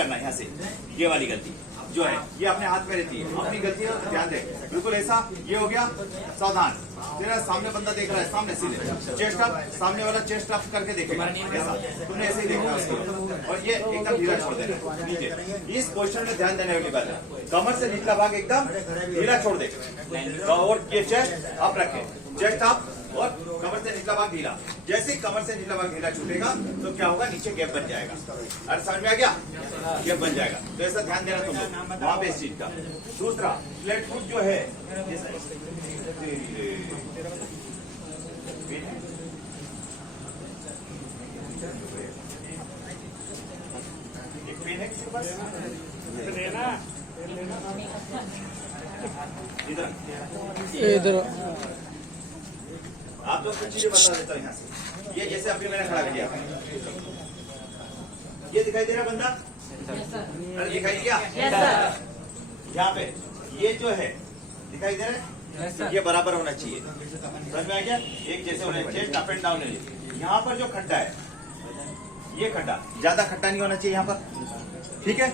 करना है यहाँ से, ये वाली गलती जो है ये अपने हाथ में रहती है, अपनी गलती है ध्यान दे। बिल्कुल ऐसा, ये हो गया सावधान, तेरा सामने बंदा देख रहा है, सामने सीधे चेस्ट अप, सामने वाला चेस्ट अप करके देखेगा ऐसा, तुमने ऐसे ही देखना उसको, और ये एकदम ढीला छोड़ देना नीचे। इस पोजीशन में ध्यान देने वाली बात है, कमर से निचला भाग एकदम ढीला छोड़ दे, और ये चेस्ट अप रखे, चेस्ट अप और कमर से निचला भाग ढीला। जैसे ही कमर से निचला भाग ढीला छूटेगा तो क्या होगा, नीचे गैप बन जाएगा। अरे समझ में आ गया, गैप बन जाएगा। तो ऐसा ध्यान देना तुम लोग वहां पे इस चीज का। दूसरा फ्लैट फुट जो है, एक पेन है किसी के पास, इधर आप लोग कुछ चीजें बता देता हूँ यहाँ से। ये जैसे अभी मैंने खड़ा कर दिया, ये दिखाई दे रहा बंदा, अरे दिखाई दिया यहाँ पे, ये जो है दिखाई दे रहा है, ये बराबर होना चाहिए, समझ में आ गया, एक जैसे होना चाहिए, अप एंड डाउन है। यहाँ पर जो खड्डा है, ये खड्डा ज्यादा खड्डा नहीं होना चाहिए यहाँ पर, ठीक है,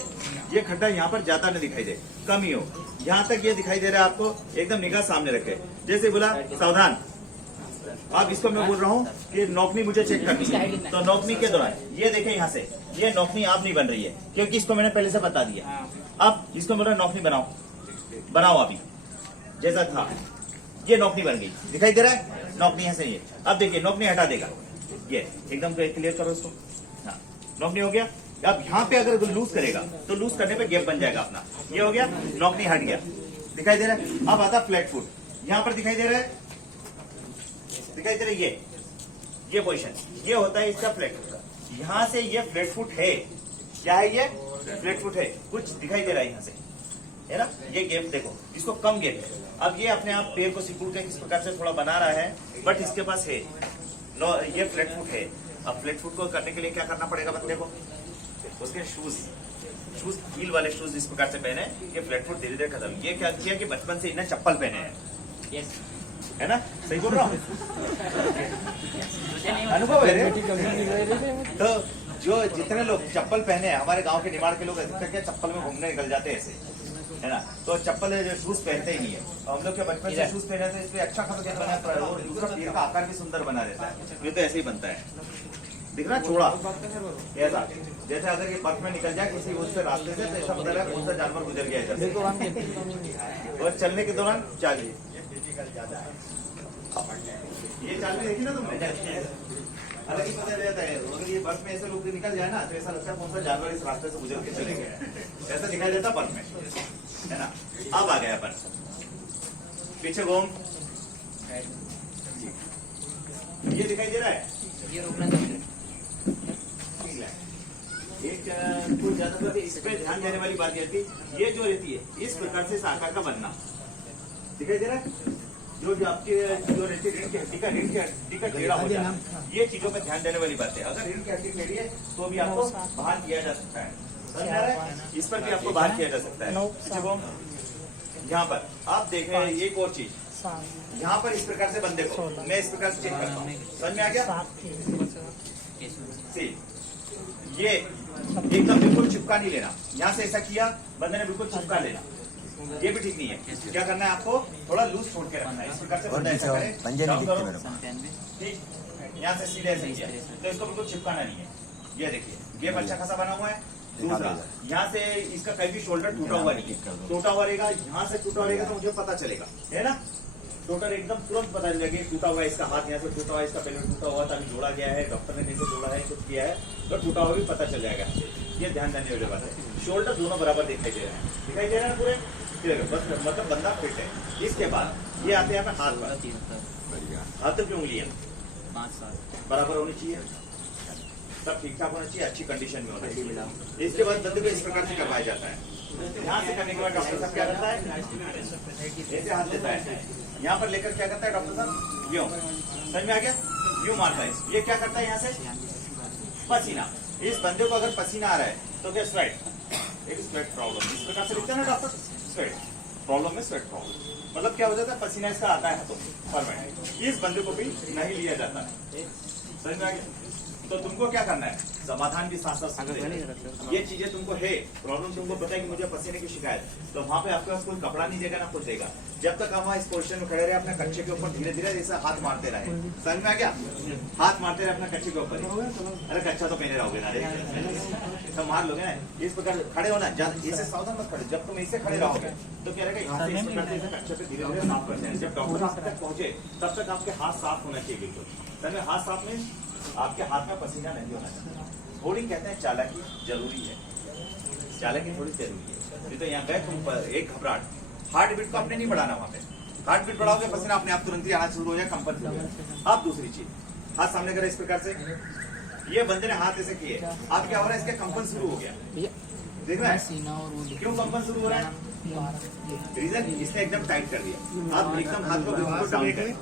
ये खड्डा यहाँ पर ज्यादा न दिखाई दे, कम ही हो। यहाँ तक ये दिखाई दे रहा है आपको, एकदम निगाह सामने रखे। जैसे बोला सावधान, अब इसको मैं बोल रहा हूँ कि नौकनी मुझे चेक करनी है, तो नौकनी के दौरान ये देखें यहाँ से, ये नौकनी आप नहीं बन रही है क्योंकि इसको मैंने पहले से बता दिया। अब इसको बोल रहा नौकनी बनाओ, बनाओ अभी जैसा था, ये नौकनी बन गई, दिखाई दे रहा है नौकनी यहाँ से। ये अब देखिए नौकनी हटा देगा, ये एकदम क्लियर करो इसको, हाँ नौकनी हो गया। अब यहाँ पे अगर लूज करेगा तो लूज करने पे गैप बन जाएगा अपना, ये हो गया, नौकनी हट गया, दिखाई दे रहा है। अब आता फ्लैट फुट, यहाँ पर दिखाई दे रहा है, दिखाई दे रहा है, ये पोजीशन, ये होता है इसका फ्लैट फुट का। यहाँ से ये फ्लैट फुट है, क्या है ये फ्लैट फुट है, कुछ दिखाई दे रहा है यहाँ से, है ना, ये गैप देखो, इसको कम गैप है। अब ये अपने आप पैर को सिकुड़ के इस प्रकार से थोड़ा बना रहा है, बट इसके पास है ये फ्लैट फुट है। अब फ्लैट फुट को करने के लिए क्या करना पड़ेगा बंदे को, उसके शूज हील वाले शूज इस प्रकार से पहने, ये फ्लैट फुट धीरे धीरे खत्म। ये क्या किया कि बचपन से इन्हें चप्पल पहने हैं, है ना, सही बोल रहा हूँ, अनुभव है। तो जो जितने लोग चप्पल पहने हैं, हमारे गांव के निमाड़ के लोग अधिकतर क्या चप्पल में घूमने निकल जाते हैं ऐसे, है ना, तो चप्पल जो शूज पहनते ही नहीं है। तो हम लोग के बचपन से शूज पहने थे, इसलिए अच्छा खासा बना है, और दूसरा पैर का आकार भी सुंदर बना रहता है। ये तो ऐसे ही बनता है, दिख रहा चौड़ा ऐसा, जैसे अगर ये बर्फ में निकल जाए किसी उससे रास्ते से, तो ऐसा पता लगा कौन सा जानवर गुजर गया इधर। और चलने के दौरान चालिए, ये चाल में देखी ना तुमने, अलग ही पता रहता है। अगर ये बर्फ में ऐसे लोग निकल जाए ना, तो ऐसा लगता है कौन सा जानवर इस रास्ते से गुजर के चले गए, ऐसा दिखाई देता बर्फ में, है ना। अब आ गया अपन पीछे घूम, ये दिखाई दे रहा है, ये रोकना एक कुछ ज्यादा इस पे ध्यान देने वाली बात यह थी, ये जो रहती है इस प्रकार से इस आकार का बनना, दिखाई दे रहा है, जो आपके जो रहती है रीढ़ की हड्डी का टेढ़ा हो जाए, ये चीजों पे ध्यान देने वाली बात है। अगर रीढ़ की हड्डी टेढ़ी है तो भी आपको बाहर किया जा सकता है, समझ आ रहा है, इस पर भी आपको बाहर किया जा सकता है। यहाँ पर आप देखें एक और चीज, यहाँ पर इस प्रकार से बंदे को मैं इस प्रकार से चेक करता हूँ, समझ में आ गया, ये एकदम बिल्कुल चिपका नहीं लेना, यहाँ से ऐसा किया बंदे ने बिल्कुल चिपका लेना, ये भी ठीक नहीं है। क्या करना है आपको, थोड़ा लूज छोड़ के रखना है, इस प्रकार से बंदा ऐसा करे, ठीक, यहाँ से सीधे ऐसे किया तो इसको बिल्कुल चिपकाना नहीं है। ये देखिए गेप अच्छा खासा बना हुआ है। दूसरा, यहाँ से इसका कहीं भी शोल्डर टूटा हुआ नहीं है, टूटा हुआ रहेगा, यहाँ से टूटा रहेगा तो मुझे पता चलेगा, है ना, टोटल एकदम तुरंत पता चलेगा टूटा हुआ है, इसका हाथ यहाँ से टूटा हुआ है, इसका पहले टूटा हुआ था, अभी जोड़ा गया है, डॉक्टर ने नहीं जोड़ा है, कुछ किया है तो टूटा हुआ भी पता चल जाएगा। ये ध्यान देने वाली बात है। शोल्डर दोनों बराबर दिखाई दे रहे हैं, दिखाई दे रहे हैं पूरे, बस मतलब बंदा फिट है। इसके बाद ये आते हैं हाथ पर, हाथ की उंगलियां बराबर होनी चाहिए, सब ठीक ठाक होना चाहिए, अच्छी कंडीशन में होना चाहिए। इसके बाद बंदे को इस प्रकार से करवाया जाता है। यहाँ से करने के बाद डॉक्टर साहब क्या करता है, ऐसे हाथ देता है, यहाँ पर लेकर क्या करता है डॉक्टर साहब, यूं, समझ में आ गया, यूं मारता है। ये क्या करता है, यहाँ से पसीना, इस बंदे को अगर पसीना आ रहा है तो क्या स्वेट, एक स्वेट प्रॉब्लम, इस प्रकार से लिखता है ना डॉक्टर, स्वेट प्रॉब्लम में स्वेट प्रॉब्लम, मतलब क्या हो जाता है, पसीना इसका आता है हाथों में परमानेंट, इस बंदे को भी नहीं लिया जाता है, समझ में आ गया। तो तुमको क्या करना है, समाधान भी साथ साथ सुनते हैं। ये चीजें तुमको है, प्रॉब्लम तुमको पता है कि मुझे पसीने की शिकायत, तो वहां पे आपके पास कोई कपड़ा नहीं देगा ना कुछ देगा। जब तक हम वहाँ इस पोजीशन में खड़े रहे, अपने कच्चे के ऊपर धीरे धीरे जैसे हाथ मारते रहे, समझ में आ गया, हाथ मारते रहे अपने कच्चे के ऊपर। अरे कच्चा तो पहने रहोगे ना, तो मार लोगे ना। इस प्रकार खड़े होना, इसे सावधान मत खड़े। जब तुम ऐसे खड़े रहोगे तो क्या रहेगा, यहाँ से इस प्रकार से कच्चे पे धीरे धीरे साफ करते हैं। जब डॉक्टर आप तक पहुंचे तब तक आपके हाथ साफ होना चाहिए बिल्कुल। सर में हाथ साफ में आपके हाथ में पसीना नहीं होना चाहिए। थोड़ी कहते हैं चालाकी जरूरी है, चालाकी थोड़ी जरूरी है। नहीं तो यहाँ गए तुम एक घबराहट, हार्ट बीट को आपने नहीं बढ़ाना वहां पे। हार्ट बीट बढ़ाओगे पसीना अपने आप तुरंत ही आना शुरू हो जाए, कंपन शुरू हो जाए। आप दूसरी चीज, हाथ सामने करें इस प्रकार से। ये बंदे ने हाथ ऐसे किए, अब क्या हो रहा है, इसके कंपन शुरू हो गया। देख रहे हैं क्यों कंपन शुरू हो रहा है? रीजन इसने एकदम टाइट कर दिया। आप एकदम हाथ को बिल्कुल डाउन करें,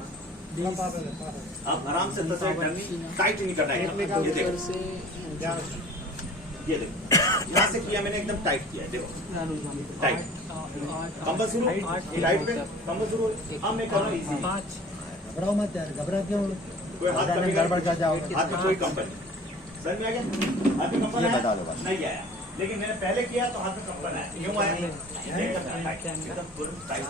आप आराम से टाइट नहीं करना है। ये देखो, ये देखो, यहाँ से किया मैंने, एकदम टाइट किया, देखो टाइट, कंबल शुरू, टाइट पे कंबल शुरू। अब मैं करूँ इजी, घबराओ मत यार, घबरा क्यों? कोई हाथ कभी गड़बड़ कर जाओ, हाथ में कोई कंपन नहीं। समझ में आ गया? हाथ में कंपन आया नहीं आया, लेकिन मैंने पहले किया तो हाथ में कंपन आया। क्यों आया? एकदम टाइट, एकदम टाइट।